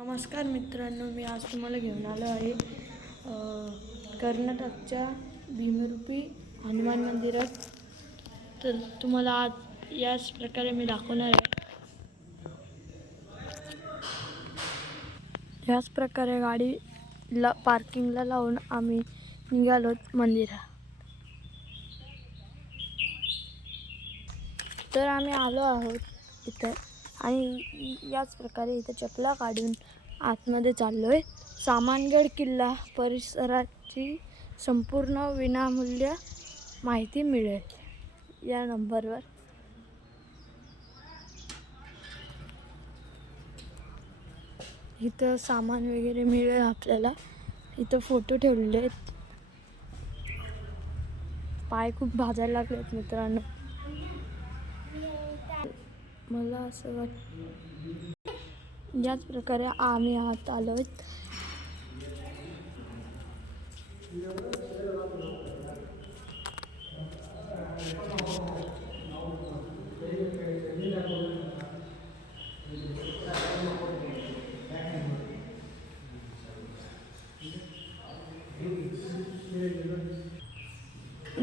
नमस्कार मित्रांनो, मी आज तुम्हाला घेऊन आलो आहे कर्नाटकच्या भीमरूपी हनुमान मंदिरात. तर तुम्हाला आज याच प्रकारे मी दाखवणार आहे. याच प्रकारे गाडी पार्किंगला लावून आम्ही निघालो मंदिरात. तर आम्ही आलो आहोत इथं आणि याच प्रकारे इथं चपला काढून आतमध्ये चाललोय. सामानगड किल्ला परिसराची संपूर्ण विनामूल्य माहिती मिळेल या नंबरवर. इथं सामान वगैरे मिळेल आपल्याला. इथं फोटो ठेवलेले आहेत. पाय खूप भाजायला लागलेत मित्रांनो. मला असं वाटतं याच प्रकारे आम्ही आत आलोय.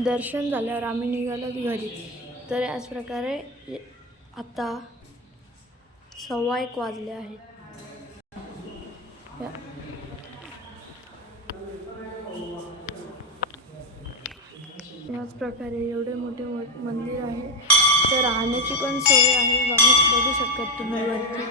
दर्शन झाल्यावर आम्ही निघालो घरी. तर याच प्रकारे आता 1:15 वाजले आहेत. याच प्रकारे एवढे मोठे मंदिर आहे. तर राहण्याची पण सोय आहे, बघू शकता तुम्ही वरती.